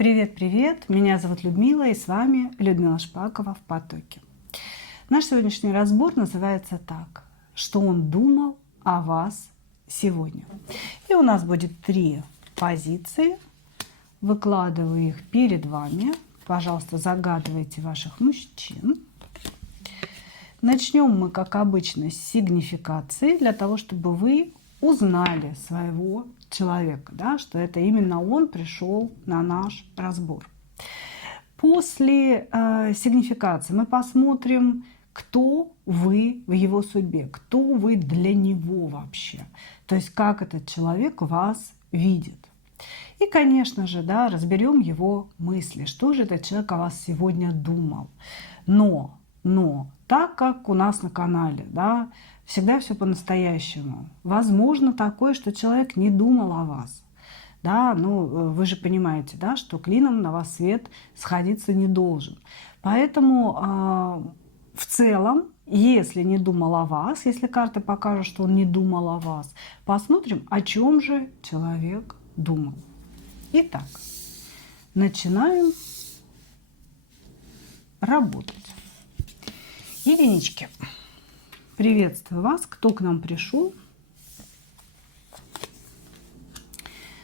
Привет-привет! Меня зовут Людмила, и с вами Людмила Шпакова в потоке. Наш сегодняшний разбор называется так: что он думал о вас сегодня. И у нас будет 3 позиции. Выкладываю их перед вами. Пожалуйста, загадывайте ваших мужчин. Начнем мы, как обычно, с сигнификации, для того, чтобы вы узнали своего человека, да, что это именно он пришел на наш разбор. После сигнификации мы посмотрим, кто вы в его судьбе, кто вы для него вообще, то есть как этот человек вас видит. И, конечно же, да, разберем его мысли, что же этот человек о вас сегодня думал. Но так как у нас на канале, да, всегда все по-настоящему. Возможно такое, что человек не думал о вас. Да, ну, вы же понимаете, да, что клином на вас свет сходиться не должен. Поэтому в целом, если не думал о вас, если карта покажет, что он не думал о вас, посмотрим, о чем же человек думал. Итак, начинаем работать. Единички. Приветствую вас, кто к нам пришел.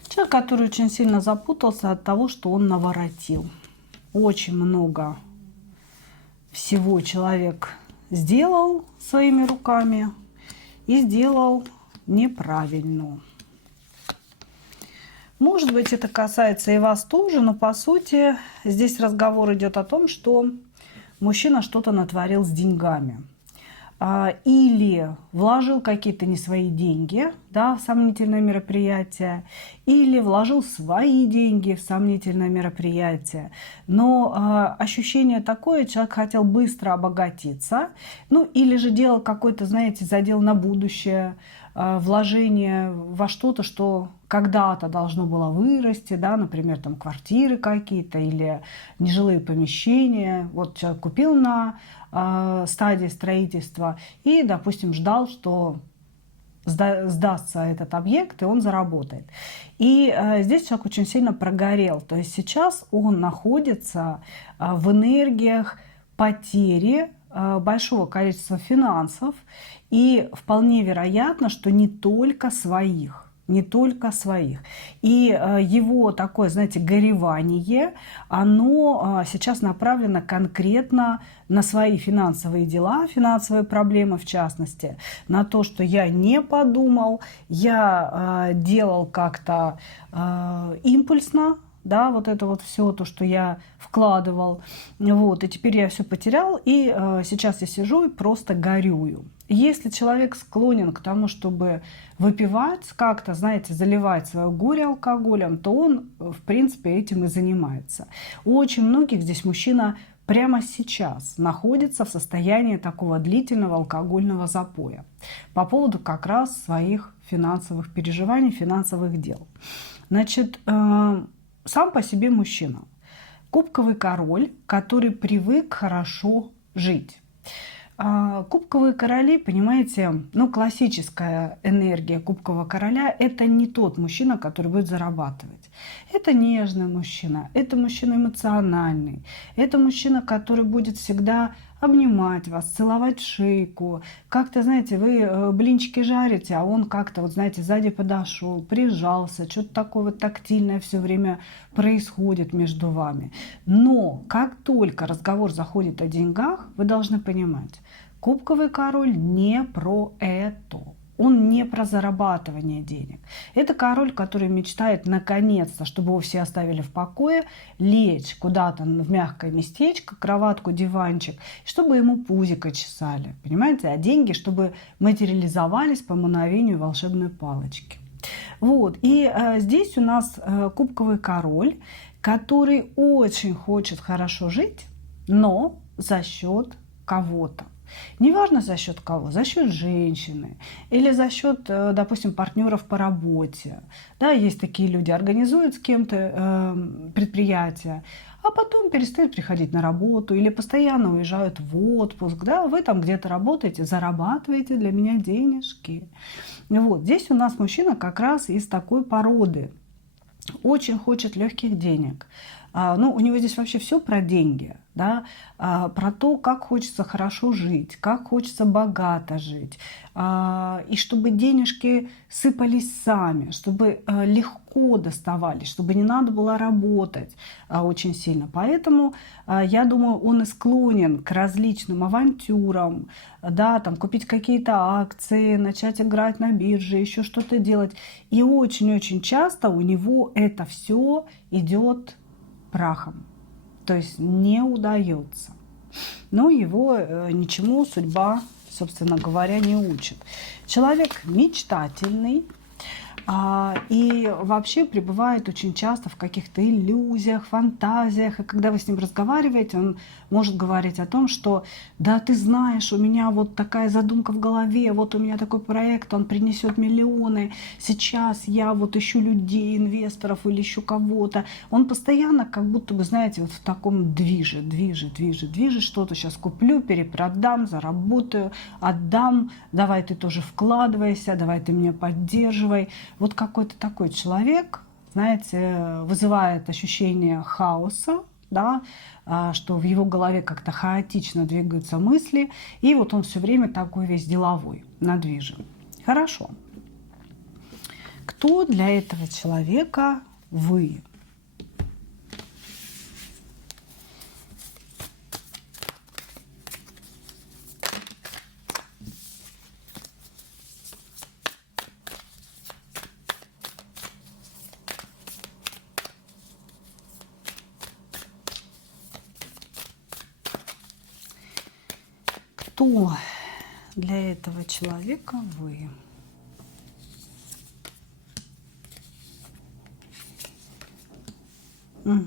Человек, который очень сильно запутался от того, что он наворотил. Очень много всего человек сделал своими руками и сделал неправильно. Может быть, это касается и вас тоже, но по сути здесь разговор идет о том, что мужчина что-то натворил с деньгами. Или вложил какие-то не свои деньги, да, в сомнительное мероприятие, или вложил свои деньги в сомнительное мероприятие. Но ощущение такое: человек хотел быстро обогатиться, ну или же делал какой-то, знаете, задел на будущее, вложение во что-то, что когда-то должно было вырасти, да, например, там квартиры какие-то или нежилые помещения. Вот человек купил на стадии строительства и, допустим, ждал, что сдастся этот объект, и он заработает. И здесь человек очень сильно прогорел. То есть сейчас он находится в энергиях потери большого количества финансов, и вполне вероятно, что не только своих. И его такое, знаете, горевание, оно сейчас направлено конкретно на свои финансовые дела, финансовые проблемы в частности, на то, что я не подумал, я делал как-то импульсно, да, вот это вот все то, что я вкладывал, вот, и теперь я все потерял, и сейчас я сижу и просто горюю. Если человек склонен к тому, чтобы выпивать, как-то, знаете, заливать свое горе алкоголем, то он, в принципе, этим и занимается. У очень многих здесь мужчина прямо сейчас находится в состоянии такого длительного алкогольного запоя по поводу как раз своих финансовых переживаний, финансовых дел. Значит, сам по себе мужчина. Кубковый король, который привык хорошо жить. Кубковые короли, понимаете, ну, классическая энергия кубкового короля – это не тот мужчина, который будет зарабатывать. Это нежный мужчина, это мужчина эмоциональный, это мужчина, который будет всегда обнимать вас, целовать шейку. Как-то, знаете, вы блинчики жарите, а он как-то, вот знаете, сзади подошел, прижался, что-то такое вот тактильное все время происходит между вами. Но как только разговор заходит о деньгах, вы должны понимать, кубковый король не про это. Он не про зарабатывание денег. Это король, который мечтает наконец-то, чтобы его все оставили в покое, лечь куда-то в мягкое местечко, кроватку, диванчик, чтобы ему пузико чесали. Понимаете? А деньги, чтобы материализовались по мановению волшебной палочки. Вот. И здесь у нас кубковый король, который очень хочет хорошо жить, но за счет кого-то. Неважно за счет кого, за счет женщины или за счет, допустим, партнеров по работе. Да, есть такие люди, организуют с кем-то предприятие, а потом перестают приходить на работу или постоянно уезжают в отпуск. Да, вы там где-то работаете, зарабатываете для меня денежки. Вот здесь у нас мужчина как раз из такой породы. Очень хочет легких денег. Ну, у него здесь вообще все про деньги, да, про то, как хочется хорошо жить, как хочется богато жить, и чтобы денежки сыпались сами, чтобы легко доставались, чтобы не надо было работать очень сильно. Поэтому, я думаю, он и склонен к различным авантюрам, да, там, купить какие-то акции, начать играть на бирже, еще что-то делать. И очень-очень часто у него это все идет прахом, то есть не удается. Но его ничему судьба, собственно говоря, не учит. Человек мечтательный, и вообще пребывает очень часто в каких-то иллюзиях, фантазиях. И когда вы с ним разговариваете, он может говорить о том, что да, ты знаешь, у меня вот такая задумка в голове, вот у меня такой проект, он принесет миллионы, сейчас я вот ищу людей, инвесторов или ищу кого-то. Он постоянно как будто бы, знаете, вот в таком движе, что-то сейчас куплю, перепродам, заработаю, отдам, давай ты тоже вкладывайся, давай ты меня поддерживай. Вот какой-то такой человек, знаете, вызывает ощущение хаоса, да, что в его голове как-то хаотично двигаются мысли, и вот он все время такой весь деловой, надвижен. Хорошо. Кто для этого человека вы? Кто для этого человека вы? Угу.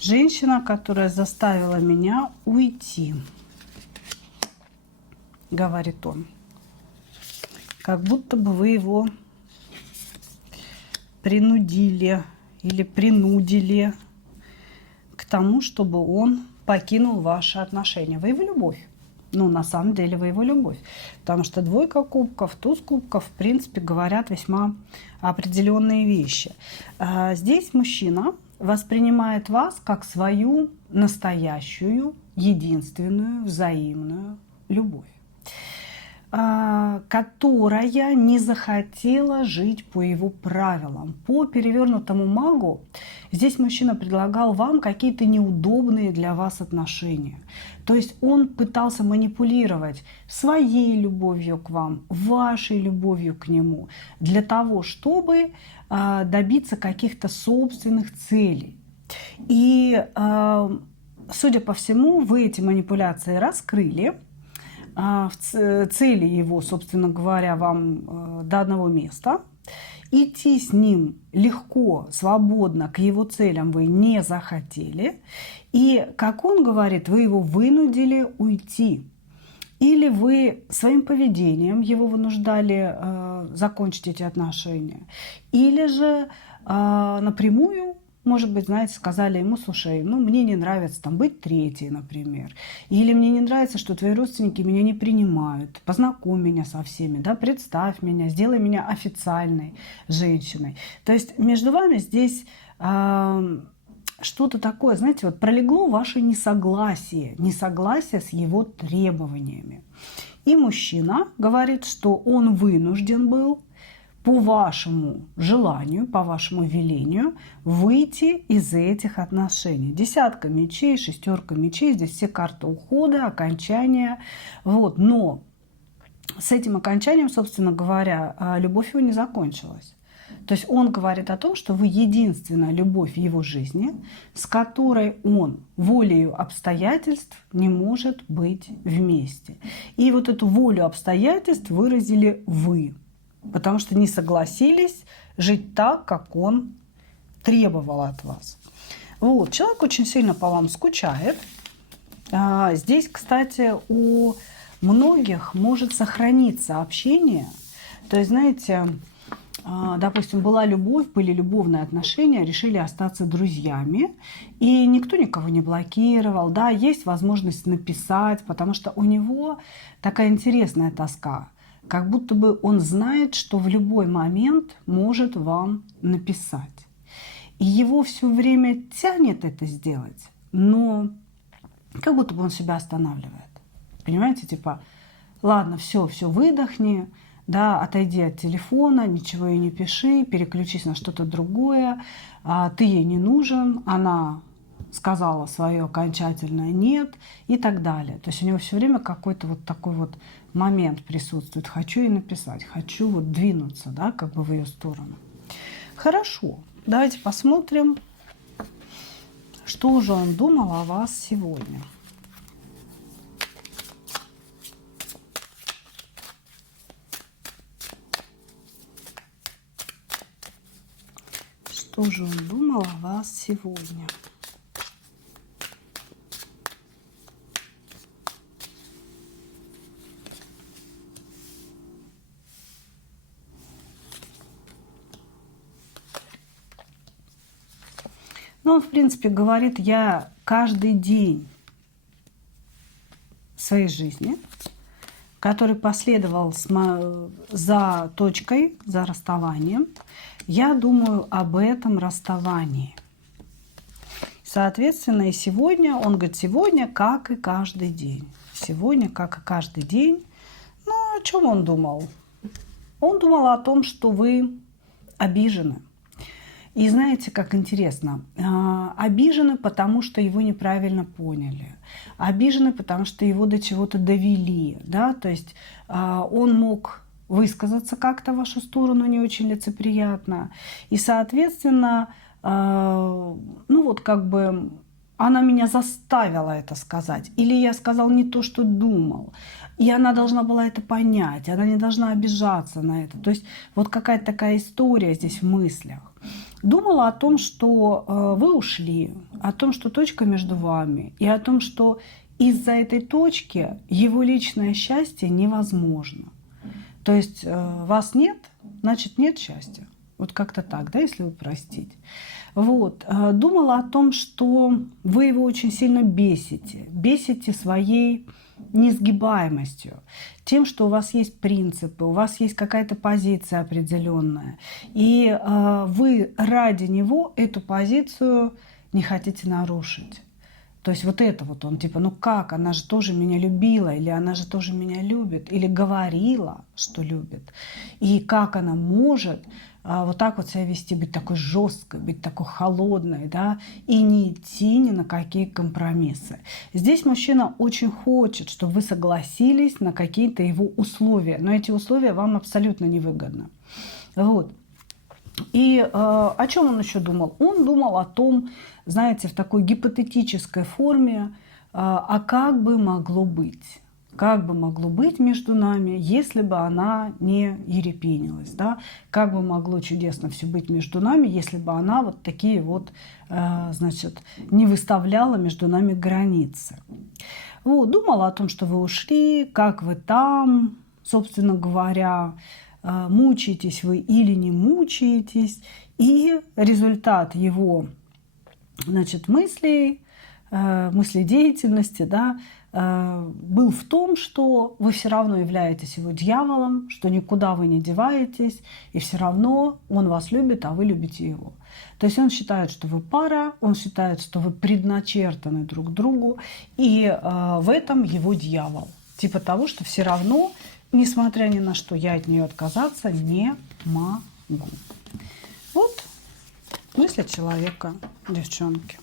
Женщина, которая заставила меня уйти, говорит он. Как будто бы вы его принудили или принудили к тому, чтобы он покинул ваши отношения. Вы его любовь. Ну, на самом деле, вы его любовь. Потому что двойка кубков, туз кубков, в принципе, говорят весьма определенные вещи. Здесь мужчина воспринимает вас как свою настоящую, единственную, взаимную любовь, которая не захотела жить по его правилам. По перевернутому магу здесь мужчина предлагал вам какие-то неудобные для вас отношения. То есть он пытался манипулировать своей любовью к вам, вашей любовью к нему, для того, чтобы добиться каких-то собственных целей. И, судя по всему, вы эти манипуляции раскрыли, в цели его, собственно говоря, вам до одного места. Идти с ним легко, свободно к его целям вы не захотели. И, как он говорит, вы его вынудили уйти. Или вы своим поведением его вынуждали закончить эти отношения. Или же напрямую, может быть, знаете, сказали ему: слушай, ну мне не нравится там быть третьей, например. Или мне не нравится, что твои родственники меня не принимают. Познакомь меня со всеми, да, представь меня, сделай меня официальной женщиной. То есть между вами здесь что-то такое, знаете, вот пролегло ваше несогласие с его требованиями. И мужчина говорит, что он вынужден был по вашему желанию, по вашему велению выйти из этих отношений. Десятка мечей, шестерка мечей, здесь все карты ухода, окончания. Вот. Но с этим окончанием, собственно говоря, любовь его не закончилась. То есть он говорит о том, что вы единственная любовь в его жизни, с которой он волею обстоятельств не может быть вместе. И вот эту волю обстоятельств выразили вы, потому что не согласились жить так, как он требовал от вас. Вот. Человек очень сильно по вам скучает. Здесь, кстати, у многих может сохраниться общение. То есть, знаете, допустим, была любовь, были любовные отношения, решили остаться друзьями, и никто никого не блокировал, да, есть возможность написать, потому что у него такая интересная тоска, как будто бы он знает, что в любой момент может вам написать. И его все время тянет это сделать, но как будто бы он себя останавливает. Понимаете, типа, ладно, все, выдохни, да, отойди от телефона, ничего ей не пиши, переключись на что-то другое, ты ей не нужен, она сказала свое окончательное нет и так далее. То есть у него все время какой-то вот такой вот момент присутствует. Хочу ей написать, хочу вот двинуться, да, как бы в ее сторону. Хорошо, давайте посмотрим, что же он думал о вас сегодня. Что же он думал о вас сегодня? Ну, он, в принципе, говорит, я каждый день своей жизни, который последовал за точкой, за расставанием, я думаю об этом расставании. Соответственно, и сегодня, он говорит, сегодня, как и каждый день. Сегодня, как и каждый день. Ну, о чем он думал? Он думал о том, что вы обижены. И знаете, как интересно, обижены, потому что его неправильно поняли, обижены, потому что его до чего-то довели, да, то есть он мог высказаться как-то в вашу сторону не очень лицеприятно, и, соответственно, ну вот как бы она меня заставила это сказать, или я сказал не то, что думал, и она должна была это понять, она не должна обижаться на это, то есть вот какая-то такая история здесь в мыслях. Думала о том, что вы ушли, о том, что точка между вами, и о том, что из-за этой точки его личное счастье невозможно. То есть вас нет, значит нет счастья. Вот как-то так, да, если упростить. Вот. Думала о том, что вы его очень сильно бесите. Бесите своей несгибаемостью, тем, что у вас есть принципы, у вас есть какая-то позиция определенная, и вы ради него эту позицию не хотите нарушить. То есть вот это вот он типа, ну как, она же тоже меня любила, или она же тоже меня любит, или говорила, что любит, и как она может вот так вот себя вести, быть такой жесткой, быть такой холодной, да, и не идти ни на какие компромиссы. Здесь мужчина очень хочет, чтобы вы согласились на какие-то его условия, но эти условия вам абсолютно невыгодны. Вот. И о чем он еще думал? Он думал о том, знаете, в такой гипотетической форме, а как бы могло быть. Как бы могло быть между нами, если бы она не ерепенилась, да? Как бы могло чудесно все быть между нами, если бы она вот такие вот, значит, не выставляла между нами границы. Вот, думала о том, что вы ушли, как вы там, собственно говоря, мучаетесь вы или не мучаетесь. И результат его, значит, мыслей, мыследеятельности, да, был в том, что вы все равно являетесь его дьяволом, что никуда вы не деваетесь, и все равно он вас любит, а вы любите его. То есть он считает, что вы пара, он считает, что вы предначертаны друг другу, и в этом его дьявол. Типа того, что все равно, несмотря ни на что, я от нее отказаться не могу. Вот мысли человека, девчонки.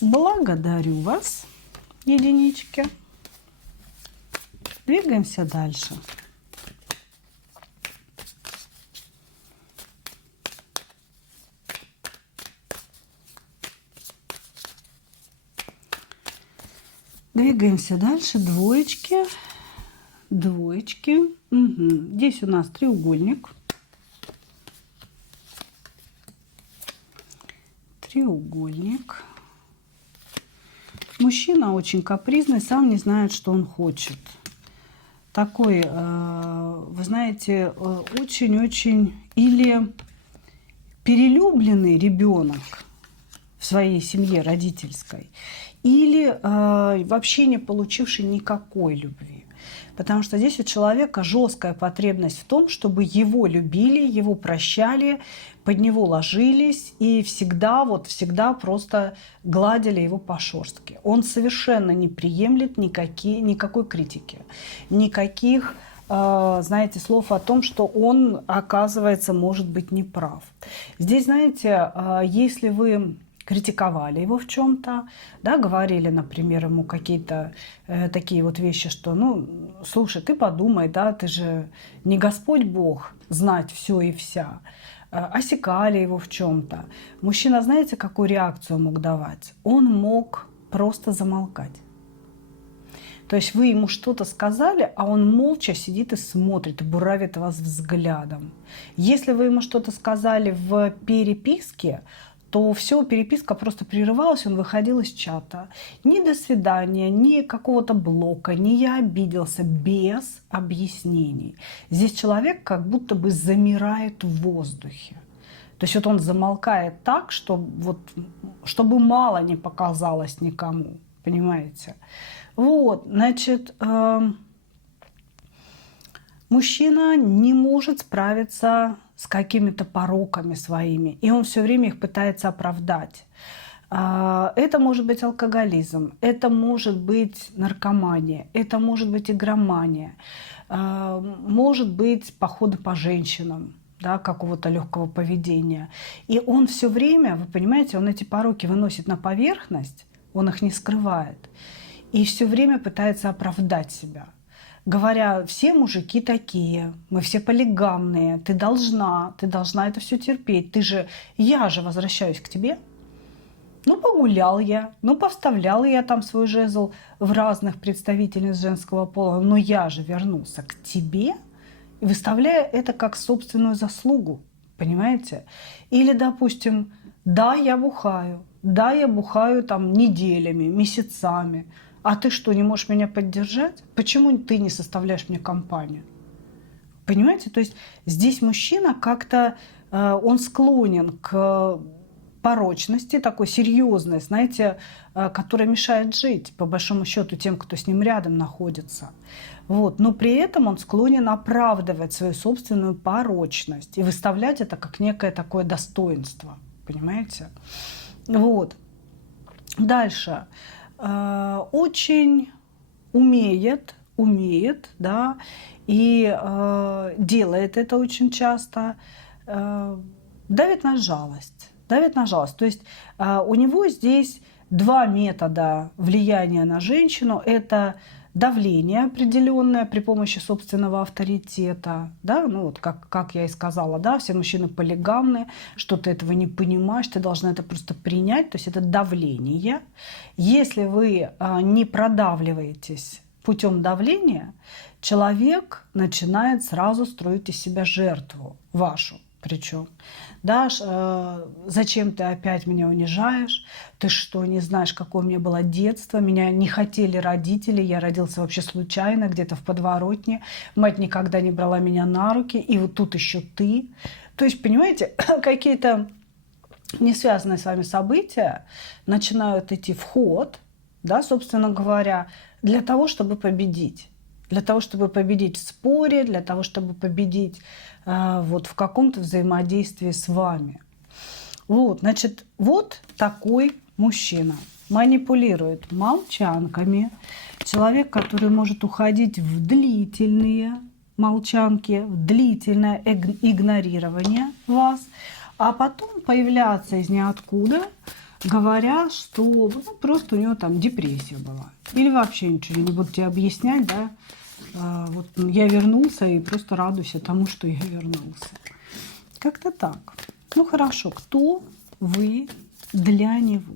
Благодарю вас, единички. Двигаемся дальше. Двигаемся дальше. Двоечки. Двоечки. Угу. Здесь у нас треугольник. Треугольник. Мужчина очень капризный, сам не знает, что он хочет. такой, вы знаете, очень-очень или перелюбленный ребенок в своей семье родительской, или вообще не получивший никакой любви. Потому что здесь у человека жесткая потребность в том, чтобы его любили, его прощали, под него ложились и всегда, вот всегда просто гладили его по шерстке. Он совершенно не приемлет никакой критики, никаких, знаете, слов о том, что он, оказывается, может быть неправ. Здесь, знаете, если вы критиковали его в чем-то, да, говорили, например, ему какие-то такие вот вещи, что, ну, слушай, ты подумай, да, ты же не Господь Бог знать все и вся. Осекали его в чем-то. Мужчина, знаете, какую реакцию мог давать? Он мог просто замолкать. То есть вы ему что-то сказали, а он молча сидит и смотрит, и буравит вас взглядом. Если вы ему что-то сказали в переписке, то все, переписка просто прерывалась, он выходил из чата. Ни до свидания, ни какого-то блока, ни я обиделся, без объяснений. Здесь человек как будто бы замирает в воздухе. То есть вот он замолкает так, что вот, чтобы мало не показалось никому, понимаете? Вот, значит, мужчина не может справиться с какими-то пороками своими, и он все время их пытается оправдать. Это может быть алкоголизм, это может быть наркомания, это может быть игромания, может быть походы по женщинам, да, какого-то легкого поведения. И он все время, вы понимаете, он эти пороки выносит на поверхность, он их не скрывает, и все время пытается оправдать себя, говоря, все мужики такие, мы все полигамные, ты должна это все терпеть, я же возвращаюсь к тебе. Ну, погулял я, ну, повставлял я там свой жезл в разных представительниц женского пола, но я же вернулся к тебе, и выставляя это как собственную заслугу, понимаете? Или, допустим, да, я бухаю там неделями, месяцами, а ты что, не можешь меня поддержать? Почему ты не составляешь мне компанию? Понимаете? То есть здесь мужчина как-то, он склонен к порочности, такой серьезной, знаете, которая мешает жить, по большому счету, тем, кто с ним рядом находится. Вот. Но при этом он склонен оправдывать свою собственную порочность и выставлять это как некое такое достоинство. Понимаете? Вот. Дальше. Очень умеет, да, и делает это очень часто, давит на жалость. То есть у него здесь два метода влияния на женщину. Это давление определенное при помощи собственного авторитета, да, ну вот как я и сказала, да, все мужчины полигамны, что ты этого не понимаешь, ты должна это просто принять, то есть это давление. Если вы не продавливаетесь путем давления, человек начинает сразу строить из себя жертву вашу. Причем, да, зачем ты опять меня унижаешь? Ты что, не знаешь, какое у меня было детство? Меня не хотели родители, я родился вообще случайно, где-то в подворотне. Мать никогда не брала меня на руки, и вот тут еще ты. То есть, понимаете, какие-то не связанные с вами события начинают идти в ход, да, собственно говоря, для того, чтобы победить. Для того, чтобы победить в споре, для того, чтобы победить вот в каком-то взаимодействии с вами. Вот, значит, вот такой мужчина. Манипулирует молчанками. Человек, который может уходить в длительные молчанки, в длительное игнорирование вас, а потом появляться из ниоткуда, говоря, что ну, просто у него там депрессия была. Или вообще ничего не буду тебе объяснять, да. Вот я вернулся и просто радуйся тому, что я вернулся. Как-то так. Ну хорошо, кто вы для него?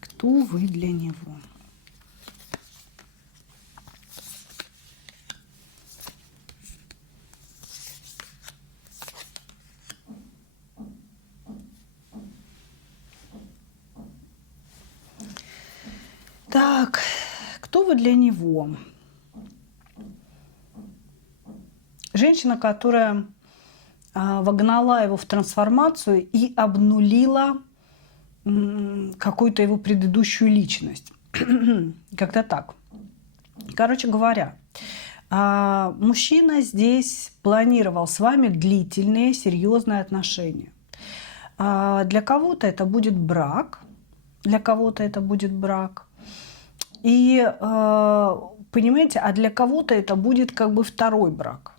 Кто вы для него? Так, кто вы для него? Женщина, которая вогнала его в трансформацию и обнулила какую-то его предыдущую личность. Как-то так. Короче говоря, мужчина здесь планировал с вами длительные, серьезные отношения. Для кого-то это будет брак, для кого-то это будет брак. И, понимаете, а для кого-то это будет как бы второй брак.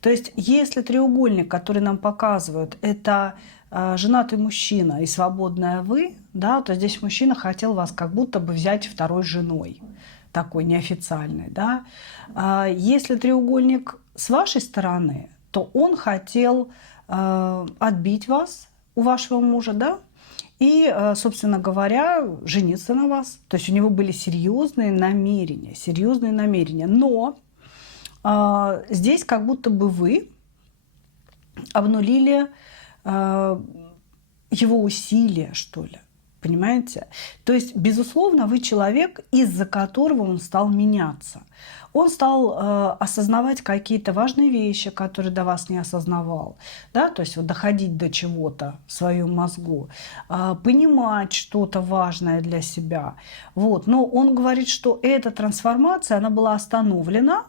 То есть, если треугольник, который нам показывают, это женатый мужчина и свободная вы, да, то здесь мужчина хотел вас как будто бы взять второй женой, такой неофициальной, да. Если треугольник с вашей стороны, то он хотел отбить вас у вашего мужа, да, и, собственно говоря, жениться на вас. То есть у него были серьезные намерения. Но здесь как будто бы вы обнулили его усилия, что ли. Понимаете? То есть, безусловно, вы человек, из-за которого он стал меняться. Он стал осознавать какие-то важные вещи, которые до вас не осознавал. Да? То есть вот доходить до чего-то в своем мозгу, понимать что-то важное для себя. Вот. Но он говорит, что эта трансформация, она была остановлена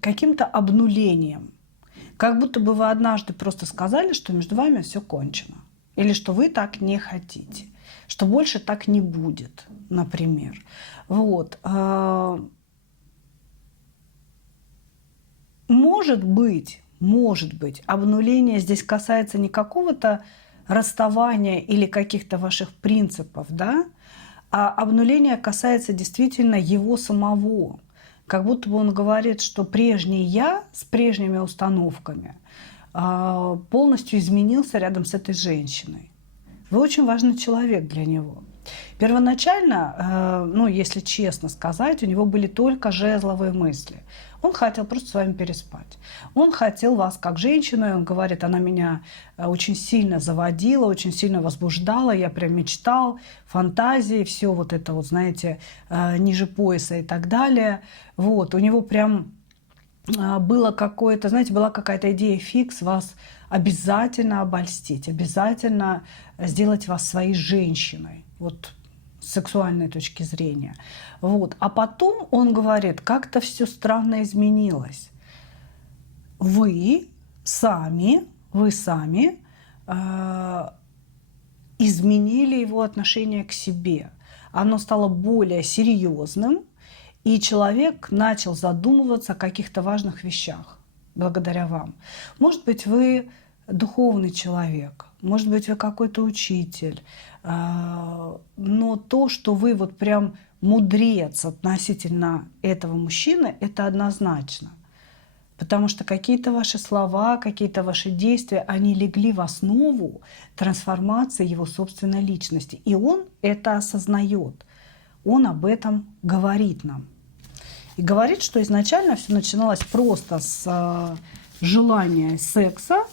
каким-то обнулением. Как будто бы вы однажды просто сказали, что между вами все кончено. Или что вы так не хотите. Что больше так не будет, например. Вот. Может быть, обнуление здесь касается не какого-то расставания или каких-то ваших принципов, да? А обнуление касается действительно его самого. Как будто бы он говорит, что прежний я с прежними установками полностью изменился рядом с этой женщиной. Вы очень важный человек для него. Первоначально, ну, если честно сказать, у него были только жезловые мысли. Он хотел просто с вами переспать. Он хотел вас как женщину, и он говорит, она меня очень сильно заводила, очень сильно возбуждала, я прям мечтал, фантазии, все вот это вот, знаете, ниже пояса и так далее. Вот, у него прям было какое-то, знаете, была какая-то идея фикс вас обязательно обольстить, обязательно сделать вас своей женщиной. Вот с сексуальной точки зрения. Вот. А потом он говорит, как-то все странно изменилось. Вы сами изменили его отношение к себе. Оно стало более серьезным, и человек начал задумываться о каких-то важных вещах благодаря вам. Может быть, вы духовный человек, может быть, вы какой-то учитель, но то, что вы вот прям мудрец относительно этого мужчины, это однозначно. Потому что какие-то ваши слова, какие-то ваши действия, они легли в основу трансформации его собственной личности. И он это осознает. Он об этом говорит нам. И говорит, что изначально все начиналось просто с желания секса,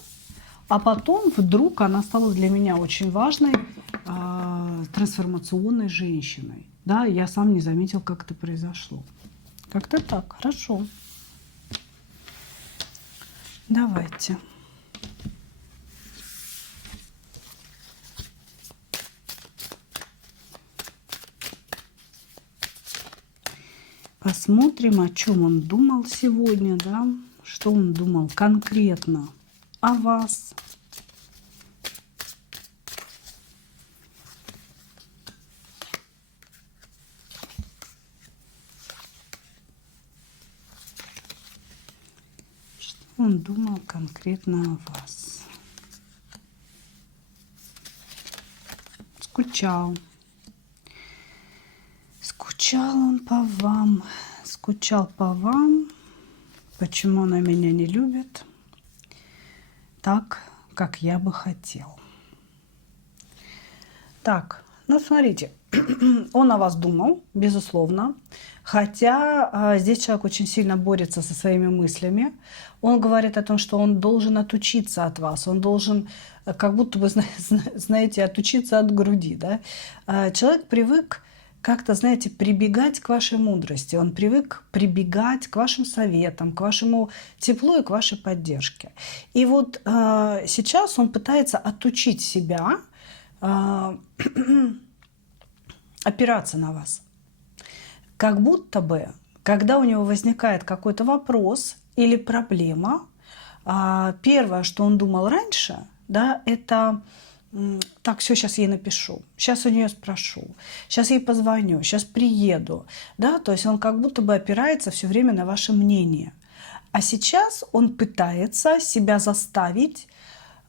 а потом вдруг она стала для меня очень важной трансформационной женщиной. Да, я сам не заметил, как это произошло. Как-то так, хорошо. Давайте. Посмотрим, о чем он думал сегодня, да? Что он думал конкретно о вас. Что он думал конкретно о вас. Скучал. Скучал он по вам. Скучал по вам. Почему она меня не любит так, как я бы хотел. Так, ну смотрите, он о вас думал, безусловно, хотя здесь человек очень сильно борется со своими мыслями. Он говорит о том, что он должен отучиться от вас, он должен как будто бы, знаете, отучиться от груди. Да? Человек привык как-то, знаете, прибегать к вашей мудрости. Он привык прибегать к вашим советам, к вашему теплу и к вашей поддержке. И вот сейчас он пытается отучить себя опираться на вас. Как будто бы, когда у него возникает какой-то вопрос или проблема, первое, что он думал раньше, да, это так, все, сейчас ей напишу, сейчас у нее спрошу, сейчас ей позвоню, сейчас приеду. Да? То есть он как будто бы опирается все время на ваше мнение. А сейчас он пытается себя заставить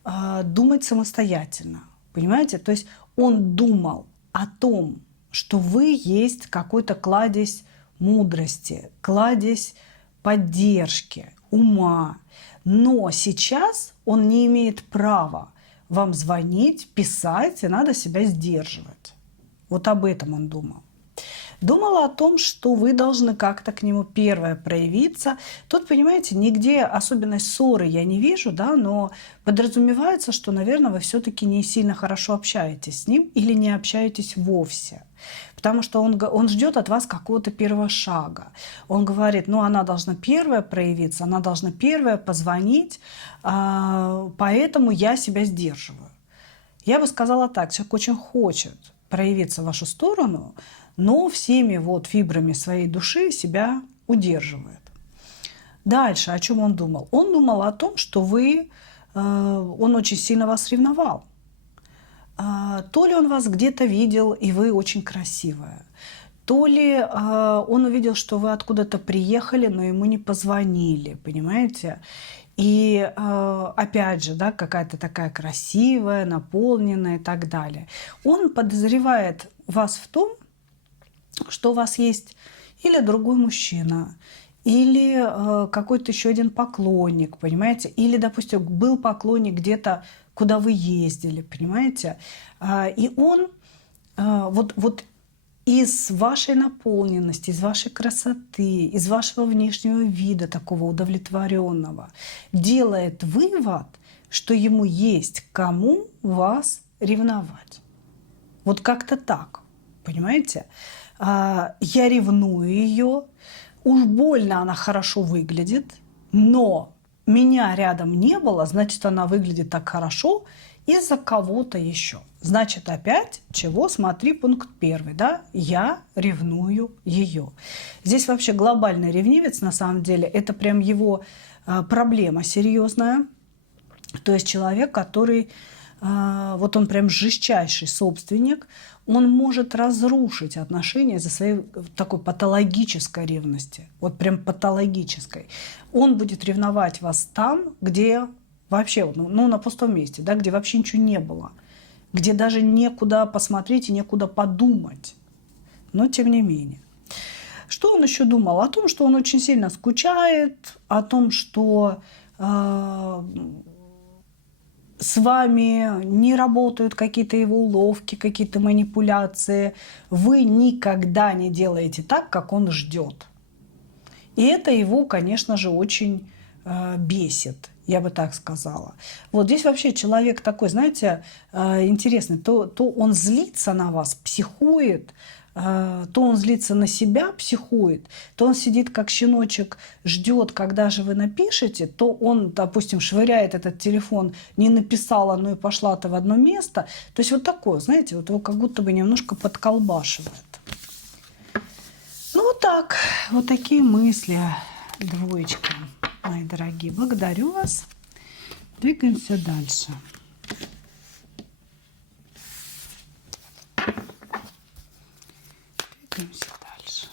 думать самостоятельно. Понимаете? То есть он думал о том, что вы есть какой-то кладезь мудрости, кладезь поддержки, ума. Но сейчас он не имеет права вам звонить, писать, и надо себя сдерживать. Вот об этом он думал. Думала о том, что вы должны как-то к нему первое проявиться. Тут, понимаете, нигде особенной ссоры я не вижу, да, но подразумевается, что, наверное, вы все-таки не сильно хорошо общаетесь с ним или не общаетесь вовсе. Потому что он ждет от вас какого-то первого шага. Он говорит, ну, она должна первая проявиться, она должна первая позвонить, поэтому я себя сдерживаю. Я бы сказала так, человек очень хочет проявиться в вашу сторону, но всеми вот фибрами своей души себя удерживает. Дальше, о чем он думал? Он думал о том, что он очень сильно вас ревновал. То ли он вас где-то видел, и вы очень красивая, то ли он увидел, что вы откуда-то приехали, но ему не позвонили, понимаете? И опять же, да, какая-то такая красивая, наполненная и так далее. Он подозревает вас в том, что у вас есть или другой мужчина, или какой-то еще один поклонник, понимаете? Или, допустим, был поклонник где-то, куда вы ездили, понимаете? И он вот из вашей наполненности, из вашей красоты, из вашего внешнего вида, такого удовлетворенного, делает вывод, что ему есть кому вас ревновать. Вот как-то так, понимаете? Я ревную ее, уж больно она хорошо выглядит, но меня рядом не было, значит, она выглядит так хорошо из-за кого-то еще. Значит, опять чего? Смотри, пункт первый, да? Я ревную ее. Здесь вообще глобальный ревнивец, на самом деле, это прям его проблема серьезная. То есть человек, который, вот он прям жестчайший собственник, он может разрушить отношения из-за своей такой патологической ревности. Вот прям патологической. Он будет ревновать вас там, где вообще, ну, на пустом месте, да, где вообще ничего не было. Где даже некуда посмотреть и некуда подумать. Но тем не менее. Что он еще думал? О том, что он очень сильно скучает, о том, что с вами не работают какие-то его уловки, какие-то манипуляции. Вы никогда не делаете так, как он ждет. И это его, конечно же, очень бесит, я бы так сказала. Вот здесь вообще человек такой, знаете, интересный. То он злится на вас, психует, то он злится на себя, психует, то он сидит как щеночек, ждет, когда же вы напишете, то он, допустим, швыряет этот телефон, не написала, ну и пошла-то в одно место. То есть вот такое, знаете, вот его как будто бы немножко подколбашивает. Ну вот так, вот такие мысли, двоечка, мои дорогие. Благодарю вас. Двигаемся дальше. Двигаемся дальше.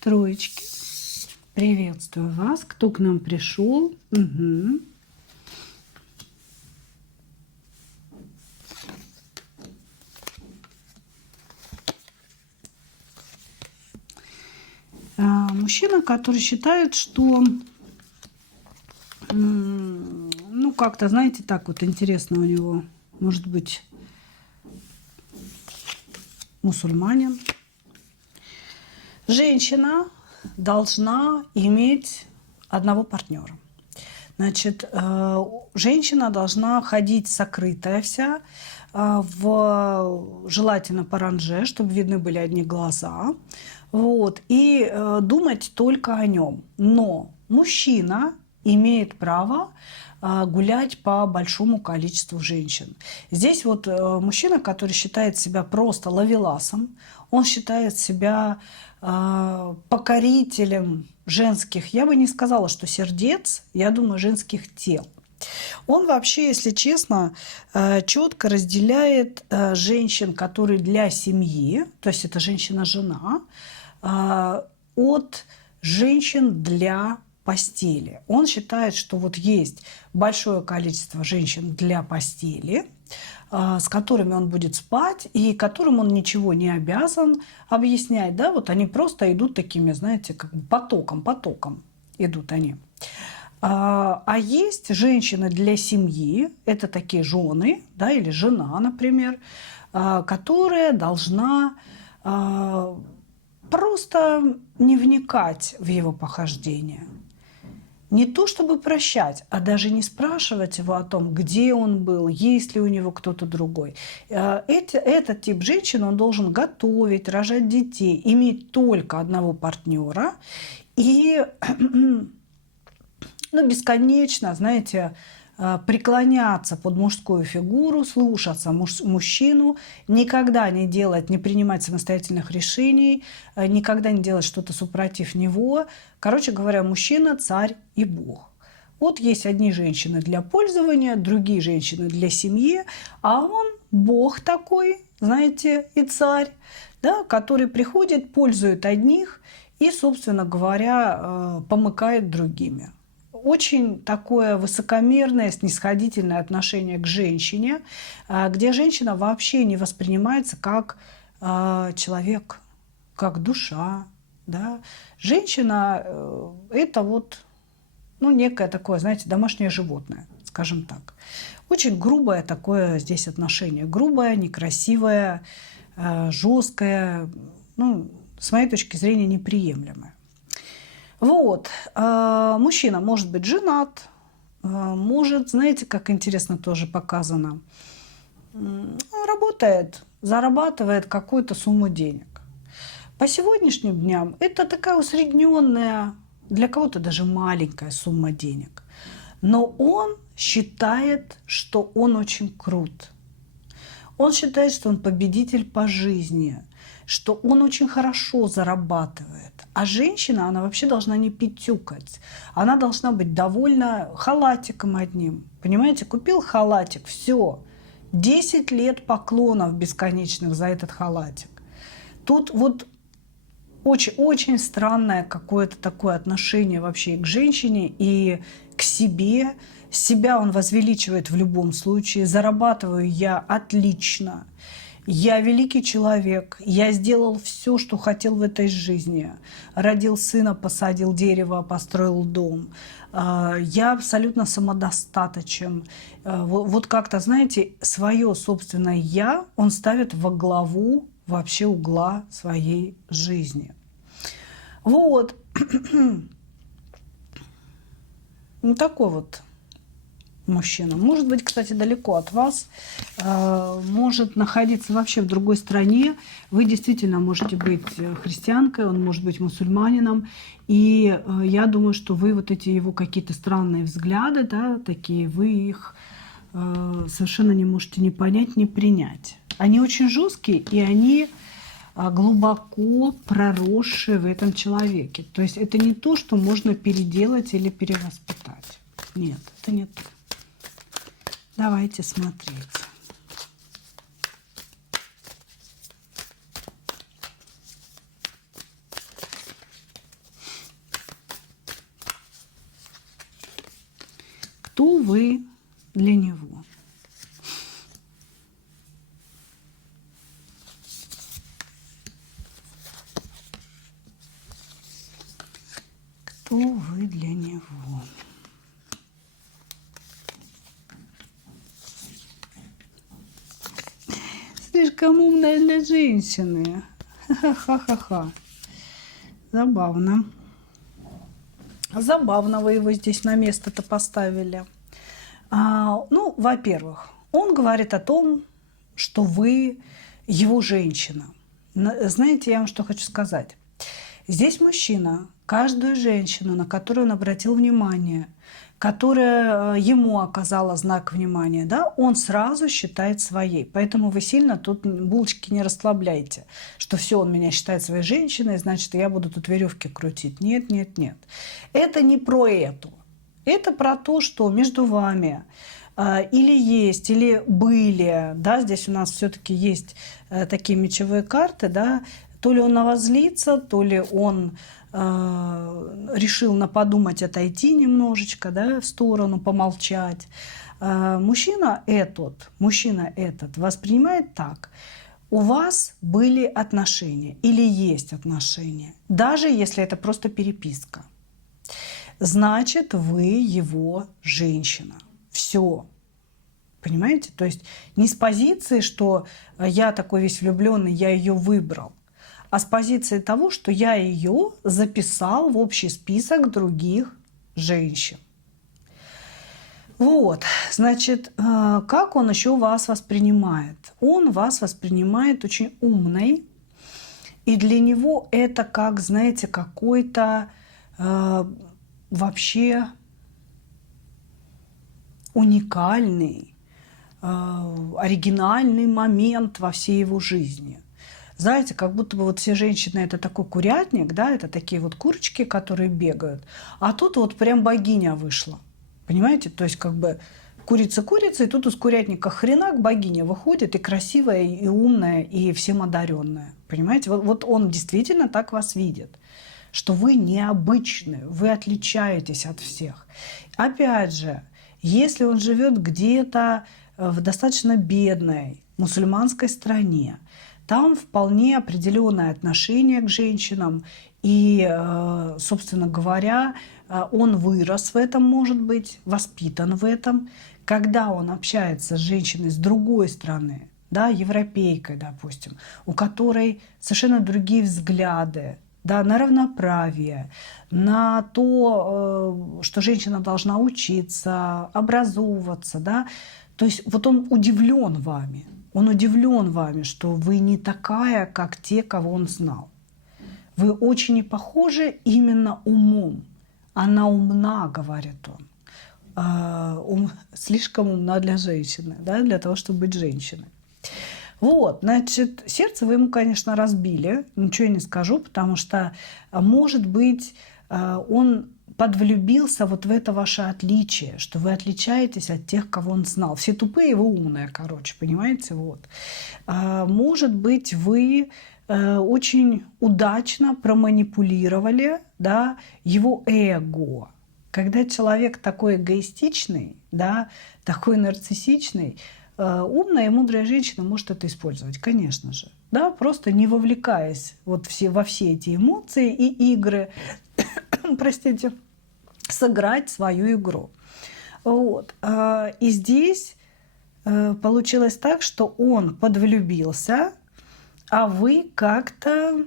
Троечки. Приветствую вас. Кто к нам пришел? Угу. Мужчина, который считает, что, ну, как-то, знаете, так вот интересно у него, может быть, мусульманин. Женщина должна иметь одного партнера. Значит, женщина должна ходить сокрытая вся, желательно паранже, чтобы видны были одни глаза, вот, и думать только о нем. Но мужчина имеет право гулять по большому количеству женщин. Здесь вот мужчина, который считает себя просто ловеласом, он считает себя покорителем женских, я бы не сказала, что сердец, я думаю, женских тел. Он вообще, если честно, четко разделяет женщин, которые для семьи, то есть это женщина-жена, от женщин для постели. Он считает, что вот есть большое количество женщин для постели, с которыми он будет спать и которым он ничего не обязан объяснять. Да? Вот они просто идут такими, знаете, как бы потоком идут они. А есть женщины для семьи, это такие жены, да, или жена, например, которая должна просто не вникать в его похождения. Не то чтобы прощать, а даже не спрашивать его о том, где он был, есть ли у него кто-то другой. Этот тип женщин, он должен готовить, рожать детей, иметь только одного партнера и бесконечно, знаете, преклоняться под мужскую фигуру, слушаться мужчину, никогда не принимать самостоятельных решений, никогда не делать что-то супротив него. Короче говоря, мужчина – царь и бог. Вот есть одни женщины для пользования, другие женщины для семьи, а он бог такой, знаете, и царь, да, который приходит, пользует одних и, собственно говоря, помыкает другими. Очень такое высокомерное, снисходительное отношение к женщине, где женщина вообще не воспринимается как человек, как душа. Да? Женщина – это вот некое такое, знаете, домашнее животное, скажем так. Очень грубое такое здесь отношение. Грубое, некрасивое, жесткое, с моей точки зрения, неприемлемое. Вот. Мужчина может быть женат, может, знаете, как интересно тоже показано, работает, зарабатывает какую-то сумму денег. По сегодняшним дням это такая усредненная, для кого-то даже маленькая сумма денег. Но он считает, что он очень крут. Он считает, что он победитель по жизни, что он очень хорошо зарабатывает. А женщина, она вообще должна не пятюкать. Она должна быть довольна халатиком одним. Понимаете, купил халатик, все. 10 лет поклонов бесконечных за этот халатик. Тут вот очень странное какое-то такое отношение вообще и к женщине, и к себе. Себя он возвеличивает в любом случае. Зарабатываю я отлично. Я великий человек. Я сделал все, что хотел в этой жизни. Родил сына, посадил дерево, построил дом. Я абсолютно самодостаточен. Вот как-то, знаете, свое собственное «я» он ставит во главу вообще угла своей жизни. Вот. Такой вот мужчина. Может быть, кстати, далеко от вас, может находиться вообще в другой стране. Вы действительно можете быть христианкой, он может быть мусульманином. И я думаю, что вы вот эти его какие-то странные взгляды, да, такие, вы их совершенно не можете ни понять, ни принять. Они очень жесткие, и они глубоко проросшие в этом человеке. То есть это не то, что можно переделать или перевоспитать. Нет, это не то. Давайте смотреть. Кто вы для него? Кто вы для него? Слишком умная для женщины. Ха-ха-ха-ха. Забавно. Забавно вы его здесь на место-то поставили. Ну, во-первых, он говорит о том, что вы его женщина. Знаете, я вам что хочу сказать. Здесь мужчина, каждую женщину, на которую он обратил внимание, которая ему оказала знак внимания, да, он сразу считает своей. Поэтому вы сильно тут булочки не расслабляйте, что все, он меня считает своей женщиной, значит, я буду тут веревки крутить. Нет, нет, нет. Это не про эту. Это про то, что между вами или есть, или были, да, здесь у нас все-таки есть такие мечевые карты, да, то ли он на вас злится, то ли он решил подумать, отойти немножечко, да, в сторону, помолчать. Мужчина этот воспринимает так. У вас были отношения или есть отношения, даже если это просто переписка. Значит, вы его женщина. Все. Понимаете? То есть не с позиции, что я такой весь влюбленный, я ее выбрал, а с позиции того, что я ее записал в общий список других женщин. Вот, значит, как он еще вас воспринимает? Он вас воспринимает очень умной, и для него это как, знаете, какой-то вообще уникальный, оригинальный момент во всей его жизни. Знаете, как будто бы вот все женщины – это такой курятник, да, это такие вот курочки, которые бегают, а тут вот прям богиня вышла, понимаете? То есть как бы курица, и тут из курятника хренак богиня выходит, и красивая, и умная, и всем одаренная, понимаете? Вот он действительно так вас видит, что вы необычны, вы отличаетесь от всех. Опять же, если он живет где-то в достаточно бедной мусульманской стране, там вполне определенное отношение к женщинам. И, собственно говоря, он вырос в этом, может быть, воспитан в этом. Когда он общается с женщиной с другой страны, да, европейкой, допустим, у которой совершенно другие взгляды, да, на равноправие, на то, что женщина должна учиться, образовываться, да, то есть вот он удивлен вами. Он удивлен вами, что вы не такая, как те, кого он знал. Вы очень не похожи именно умом. Она умна, говорит он. Слишком умна для женщины, да, для того, чтобы быть женщиной. Вот, значит, сердце вы ему, конечно, разбили, ничего я не скажу, потому что, может быть, он подвлюбился вот в это ваше отличие, что вы отличаетесь от тех, кого он знал. Все тупые, вы умные, короче, понимаете? Вот. Может быть, вы очень удачно проманипулировали, да, его эго. Когда человек такой эгоистичный, да, такой нарциссичный, умная и мудрая женщина может это использовать, конечно же. Да, просто не вовлекаясь вот во все эти эмоции и игры, простите, сыграть свою игру. Вот. И здесь получилось так, что он подвлюбился, а вы как-то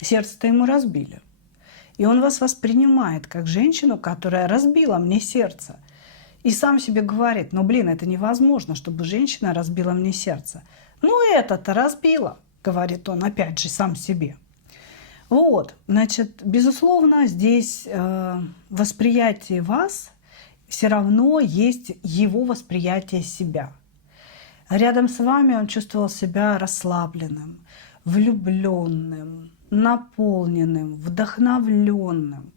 сердце-то ему разбили. И он вас воспринимает как женщину, которая разбила мне сердце. И сам себе говорит, ну блин, это невозможно, чтобы женщина разбила мне сердце. Ну это-то разбила, говорит он опять же сам себе. Вот, значит, безусловно, здесь восприятие вас все равно есть его восприятие себя. Рядом с вами он чувствовал себя расслабленным, влюбленным, наполненным, вдохновленным,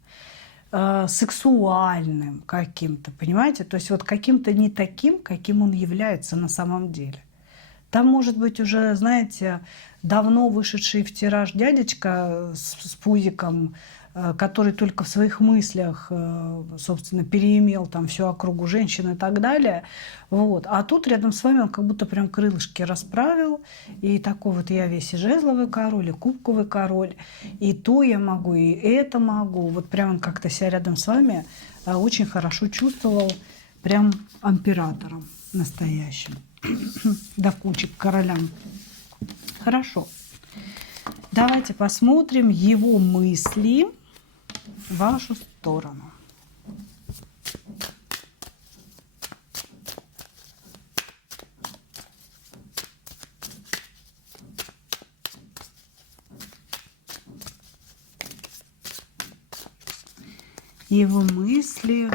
сексуальным каким-то, понимаете? То есть вот каким-то не таким, каким он является на самом деле. Там может быть уже, знаете, давно вышедший в тираж дядечка с пузиком, который только в своих мыслях, собственно, переимел там всю округу женщин и так далее. Вот. А тут рядом с вами он как будто прям крылышки расправил. И такой вот я весь и жезловый король, и кубковый король. И то я могу, и это могу. Вот прям он как-то себя рядом с вами очень хорошо чувствовал. Прям императором настоящим. До кучи к королям. Хорошо. Давайте посмотрим его мысли в вашу сторону. Его мысли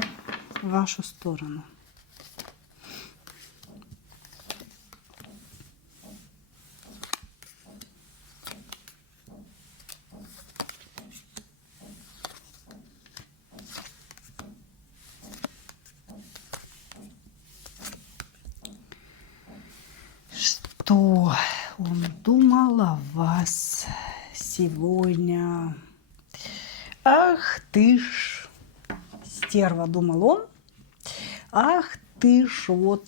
в вашу сторону. Что он думал о вас сегодня? Ах ты ж стерва, думал он. Ах ты ж вот.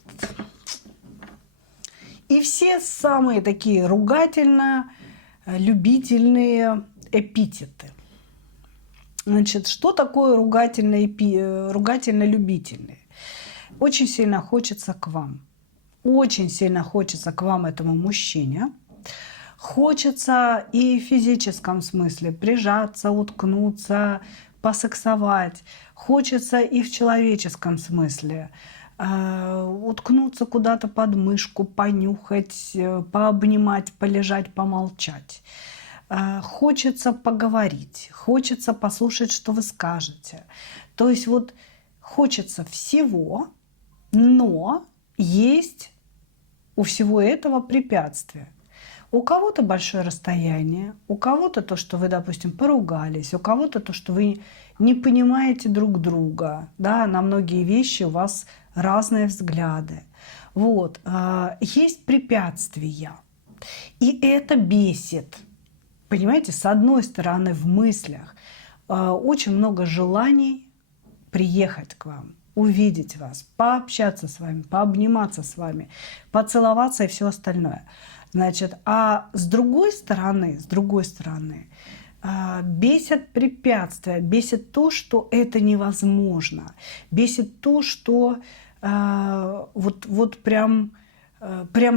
И все самые такие ругательно-любительные эпитеты. Значит, что такое ругательно-любительные? Очень сильно хочется к вам. Очень сильно хочется к вам, этому мужчине. Хочется и в физическом смысле прижаться, уткнуться, посексовать. Хочется и в человеческом смысле уткнуться куда-то под мышку, понюхать, пообнимать, полежать, помолчать. Хочется поговорить, хочется послушать, что вы скажете. То есть вот хочется всего, но есть у всего этого препятствия. У кого-то большое расстояние, у кого-то то, что вы, допустим, поругались, у кого-то то, что вы не понимаете друг друга, да, на многие вещи у вас разные взгляды. Вот. Есть препятствия, и это бесит. Понимаете, с одной стороны, в мыслях очень много желаний приехать к вам, увидеть вас, пообщаться с вами, пообниматься с вами, поцеловаться и все остальное. Значит, а с другой стороны, бесит препятствия, бесит то, что это невозможно, бесит то, что вот прям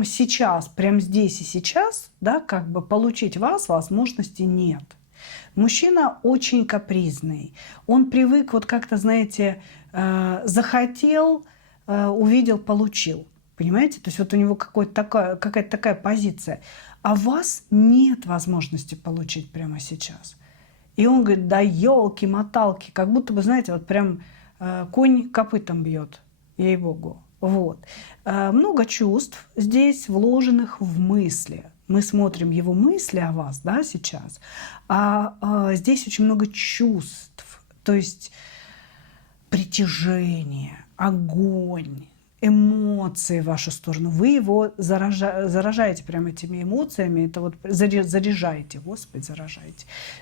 сейчас, прям здесь и сейчас, да, как бы получить вас возможности нет. Мужчина очень капризный. Он привык, вот как-то, знаете, захотел, увидел, получил. Понимаете? То есть вот у него какая-то такая позиция. А у вас нет возможности получить прямо сейчас. И он говорит, да елки-моталки, как будто бы, знаете, вот прям конь копытом бьет, ей-богу. Вот. Много чувств здесь вложенных в мысли. Мы смотрим его мысли о вас, да, сейчас, здесь очень много чувств, то есть притяжение, огонь, эмоции в вашу сторону. Вы его заражаете прям этими эмоциями, это вот заряжаете, Господи,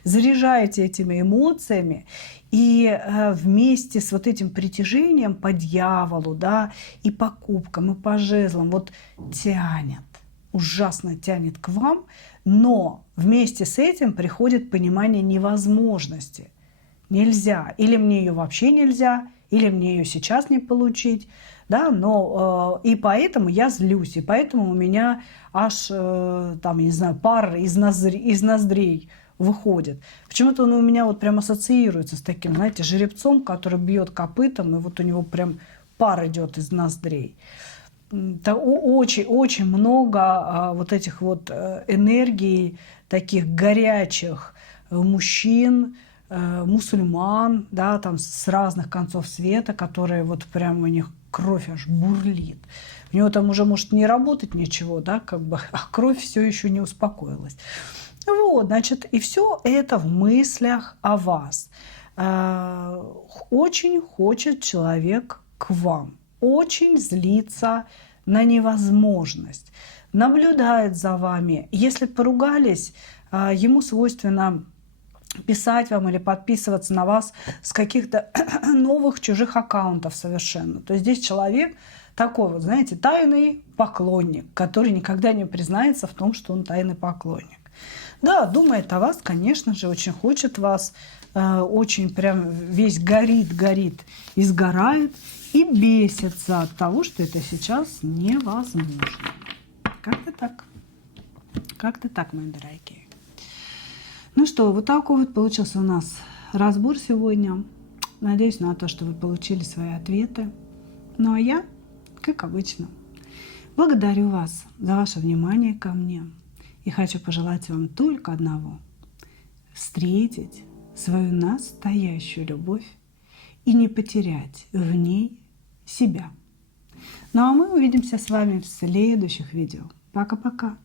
заряжаете этими эмоциями, и вместе с вот этим притяжением по дьяволу, да, и по кубкам, и по жезлам, вот тянет, ужасно тянет к вам, но вместе с этим приходит понимание невозможности. Нельзя. Или мне ее вообще нельзя, или мне ее сейчас не получить. Да, но и поэтому я злюсь, и поэтому у меня аж, там, не знаю, пар из ноздрей выходит. Почему-то он у меня вот прям ассоциируется с таким, знаете, жеребцом, который бьет копытом, и вот у него прям пар идет из ноздрей. Очень много вот этих вот энергий, таких горячих мужчин, мусульман, да, там с разных концов света, которые вот прям у них кровь аж бурлит. У него там уже может не работать ничего, да, как бы, а кровь все еще не успокоилась. Вот, значит, и все это в мыслях о вас. Очень хочет человек к вам, очень злится на невозможность, наблюдает за вами. Если поругались, ему свойственно писать вам или подписываться на вас с каких-то новых чужих аккаунтов совершенно. То есть здесь человек такой вот, знаете, тайный поклонник, который никогда не признается в том, что он тайный поклонник. Да, думает о вас, конечно же, очень хочет вас, очень прям весь горит и сгорает, и бесится от того, что это сейчас невозможно. Как-то так. Как-то так, мои дорогие. Ну что, вот такой вот получился у нас разбор сегодня. Надеюсь на то, что вы получили свои ответы. Ну а я, как обычно, благодарю вас за ваше внимание ко мне и хочу пожелать вам только одного — встретить свою настоящую любовь и не потерять в ней себя. Ну а мы увидимся с вами в следующих видео. Пока-пока.